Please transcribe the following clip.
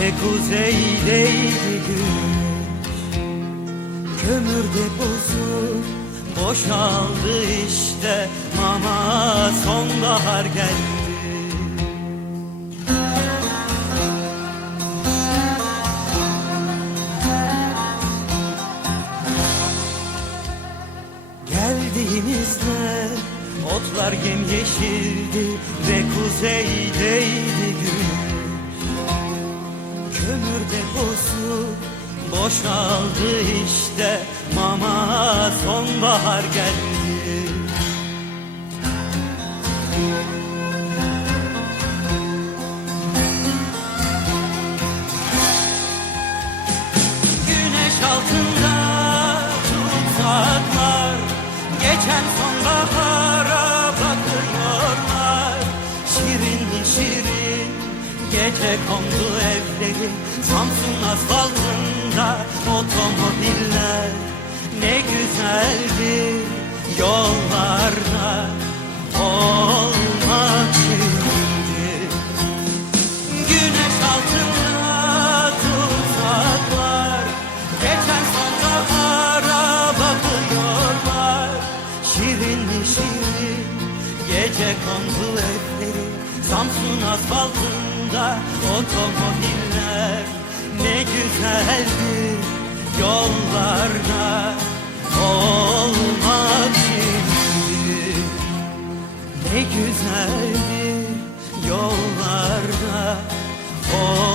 ve kuzeydeydi güneş. Kömür deposu boşaldı işte Mama sonbahar geldi. Geldiğimizde otlar yemyeşildi ve kuzeydeydi Kömür deposu boşaldı işte. Mama sonbahar geldi kondu evleri Samsun asfaltında otomobiller. Ne güzeldi yollarda olmak şimdi Güneş altında tutsaklar Geçen sonbahara bakıyorlar. Şirin mi şirin gece kondu evleri Samsun asfaltında yolda otomobiller Ne güzeldi yollarda olmak Ne güzeldi yollarda olmak